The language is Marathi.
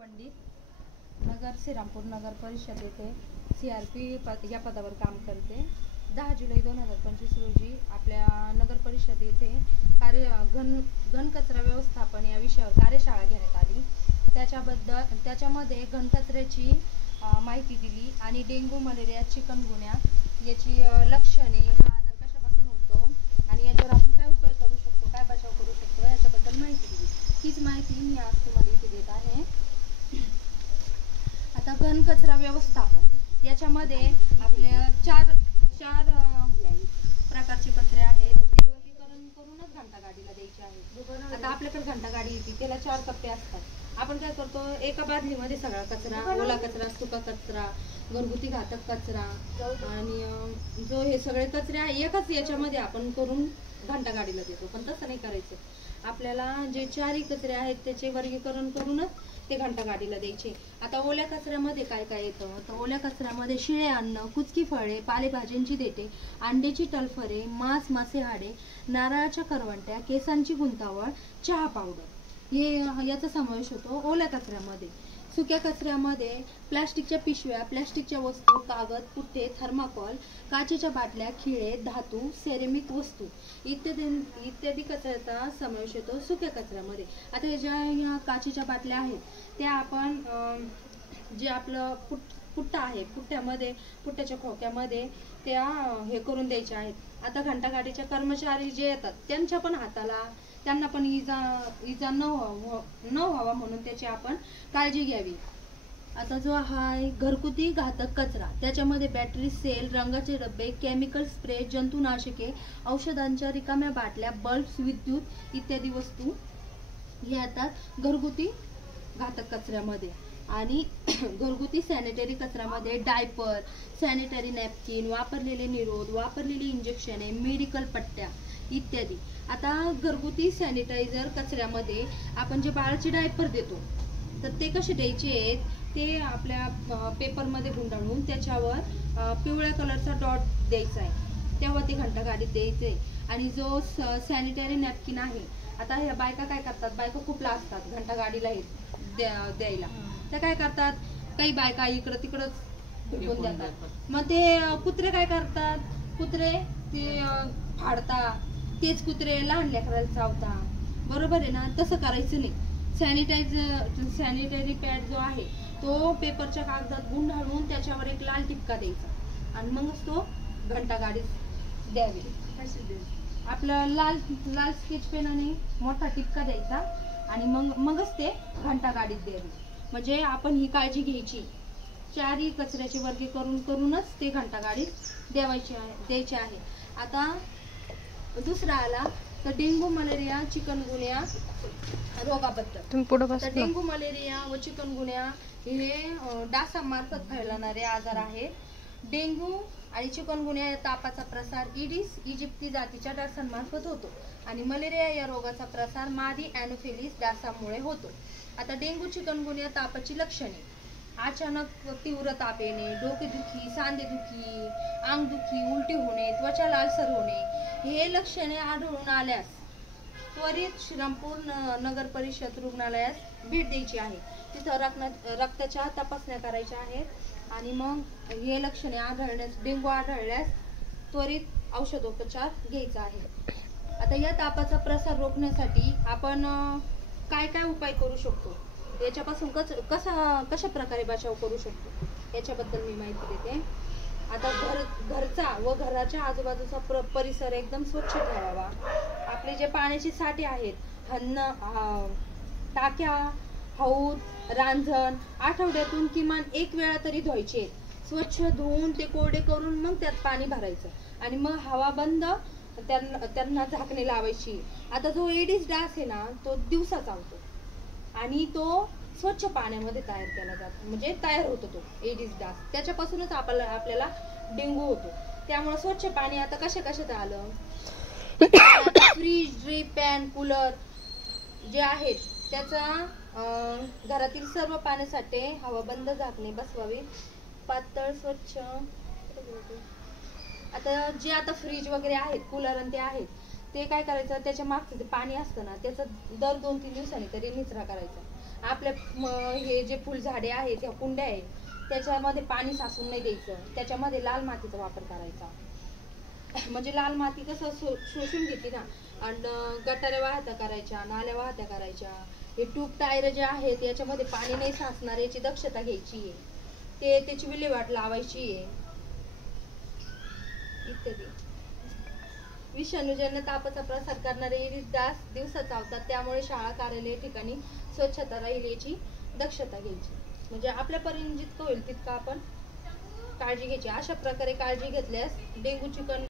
पंडित नगर श्रीरामपूर नगर परिषद येथे CRP या पदावर काम करते। 10 जुलै 2025 रोजी आपल्या नगर परिषद येथे घनकचरा व्यवस्थापन या विषयावर कार्यशाळा घेण्यात आली। त्याच्यामध्ये घनकचऱ्याची माहिती दिली आणि डेंग्यू, मलेरिया, चिकनगुन्या याची लक्षणे, हा आजार कशापासून होतो आणि याच्यावर आपण काय उपाय करू शकतो, काय बचाव करू शकतो याच्याबद्दल माहिती दिली। हीच माहिती मी आज तुम्हाला इथे देत आहे। आता घनकचरा व्यवस्थापन याच्यामध्ये आपल्या चार प्रकारचे कचरे आहेत, ते वर्गीकरण करूनच घंटागाडीला द्यायचे आहेत। आता आपल्याकडे घंटागाडी येते, त्याला 4 कप्पे असतात। आपण काय करतो, एका बादलीमध्ये सगळा कचरा, ओला कचरा, सुका कचरा, घरगुती घातक कचरा आणि जो हे सगळे कचरे आहे एकाच याच्यामध्ये आपण करून घंटागाडीला देतो, पण तसं नाही करायचं। आपल्याला जे 4 कचरे आहेत त्याचे वर्गीकरण करूनच ते घंटागाडीला द्यायचे। आता ओल्या कचऱ्यामध्ये काय काय येतं, तर ओल्या कचऱ्यामध्ये शिळे अन्न, कुचकी फळे, पालेभाज्यांची देठे, अंड्याची टलफरे, मांस, मासे हाडे, नारळाच्या करवंट्या, केसांची गुंतावळ, चहा पावडर याचा समावेश होतो ओल्या कचऱ्यामध्ये। सुक्या कचऱ्यामध्ये प्लास्टिकच्या पिशव्या, प्लास्टिकच्या वस्तू, कागद, पुठ्ठे, थर्माकोल, काचेच्या बाटल्या, खिळे, धातू, सेरेमिक वस्तू इत्यादी कचऱ्याचा समावेश होतो सुक्या कचऱ्यामध्ये। आता ज्या काचेच्या बाटल्या आहेत त्या आपण जे आपलं पुठ्ठा आहे, पुठ्ठ्याच्या खोक्यामध्ये त्या हे करून द्यायच्या आहेत। आता घंटागाडीचे कर्मचारी जे येतात त्यांच्या पण हाताला, त्यांना पण इजा न व्हावा म्हणून त्याची आपण काळजी घ्यावी। आता जो हा घरगुती घातक कचरा, त्याच्यामध्ये बॅटरी सेल, रंगाचे डबे, केमिकल स्प्रे, जंतुनाशके, औषधांच्या रिकाम्या बाटल्या, बल्ब्स, विद्युत इत्यादी वस्तू हे येतात घरगुती घातक कचऱ्यामध्ये। आणि घरगुती सॅनिटरी कचऱ्यामध्ये डायपर, सॅनिटरी नॅपकिन, वापरलेले निरोध, वापरलेली इंजेक्शने, मेडिकल पट्ट्या इत्यादी। आता घरगुती सॅनिटायझर कचऱ्यामध्ये आपण जे बाळाचे डायपर देतो तर ते कसे द्यायचे, ते आपल्या पेपरमध्ये गुंडाळून त्याच्यावर पिवळ्या कलरचा डॉट द्यायचा आहे, तेव्हा ते घंटागाडीत द्यायचे। आणि जो सॅनिटरी नॅपकिन आहे, आता ह्या बायका काय करतात, बायका खूप लाजतात घंटागाडीला द्यायला, त्या काय करतात, काही बायका इकडं तिकडंच फेकून देतात। मग ते कुत्रे काय करतात, कुत्रे ते फाडतात, तेच कुत्रे लहान लेकराला चावतात, बरोबर आहे ना। तसं करायचं नाही। सॅनिटरी पॅड जो आहे तो पेपरच्या कागदात गुंडाळून त्याच्यावर एक लाल टिपका द्यायचा आणि मगच तो घंटागाडीत द्यावी। आपलं लाल स्केच पेनाने मोठा टिपका द्यायचा आणि मगच ते घंटागाडीत द्यावी। म्हणजे आपण ही काळजी घ्यायची, 4 कचऱ्याचे वर्गीकरण करूनच ते घंटागाडीत द्यायचे आहे। आता दुसरा आला तर डेंग्यू, मलेरिया, चिकनगुन्या रोगाबद्दल। डेंग्यू, मलेरिया व चिकनगुन्या हे डासांमार्फत फैलणारे आजार आहेत। डेंग्यू आणि चिकनगुन्या या तापाचा प्रसार इडिस इजिप्ती जातीच्या डासांमार्फत होतो आणि मलेरिया या रोगाचा प्रसार मादी एनोफिलीस डासामुळे होतो। आता डेंग्यू, चिकनगुन्या तापाची लक्षणे: अचानक तीव्र ताप येणे, डोकेदुखी, सांधेदुखी, अंगदुखी, उलटी होणे, त्वचा लालसर होणे हे लक्षणे आढळून आल्यास त्वरित श्रीरामपूर नगर परिषद रुग्णालयास भेट द्यायची आहे। तिथं रक्ताच्या तपासण्या करायच्या आहेत आणि मग हे लक्षणे आढळल्यास, डेंग्यू आढळल्यास त्वरित औषधोपचार घ्यायचा आहे। आता या तापाचा प्रसार रोखण्यासाठी आपण काय काय उपाय करू शकतो, याच्यापासून कशा प्रकारे बचाव करू शकतो याच्याबद्दल मी माहिती देते। आता घरचा व घराच्या आजूबाजूचा परिसर एकदम स्वच्छ ठेवावा। आपले जे पाण्याचे साठे आहेत, टाक्या, हौद, रांजण आठवड्यातून किमान 1 वेळा तरी धुवायचे। स्वच्छ धुवून ते कोरडे करून मग त्यात पाणी भरायचं आणि मग हवा बंद त्यांना झाकणे लावायची। आता जो एडिस डास आहे ना, तो दिवसा चावतो आणि तो स्वच्छ पाण्यामध्ये तयार केला जातो, म्हणजे तयार होतो तो एडिस डास, त्याच्यापासूनच आपल्याला डेंग्यू होतो। त्यामुळे स्वच्छ पाणी आता कशात आलं, फ्रीज, ड्रीप, पॅन, कूलर जे आहेत त्याचा घरातील सर्व पाण्यासाठी हवाबंद झाकणे बसवावी, पातळ स्वच्छ। आता फ्रीज वगैरे आहेत, कूलर आणि ते आहेत, ते काय करायचं, त्याच्या मागचं जे पाणी असतं ना त्याचं दर 2-3 दिवसांनी तरी निचरा करायचा आपल्या हे जे फुलझाडे आहेत, ह्या कुंड्या आहेत, त्याच्यामध्ये पाणी साचून नाही द्यायचं. त्याच्यामध्ये लाल मातीचा वापर करायचा. म्हणजे लाल माती कसं शोषून घेते ना, आणि गटाऱ्या वाहत्या करायच्या, नाल्या वाहत्या करायच्या. हे ट्यूब टायर जे आहेत याच्यामध्ये पाणी नाही साचणार याची दक्षता घ्यायची आहे, त्याची विल्हेवाट लावायची आहे इत्यादी. विषाणूजन्य तापाचा प्रसार करणारे एडिस डास दिवसा चावतात, त्यामुळे शाळा कार्यालय ठिकाणी स्वच्छता राहील याची दक्षता घ्यायची. म्हणजे आपल्यापर्यंत जितकं होईल तितकं आपण काळजी घ्यायची. अशा प्रकारे काळजी घेतल्यास डेंग्यू चिकन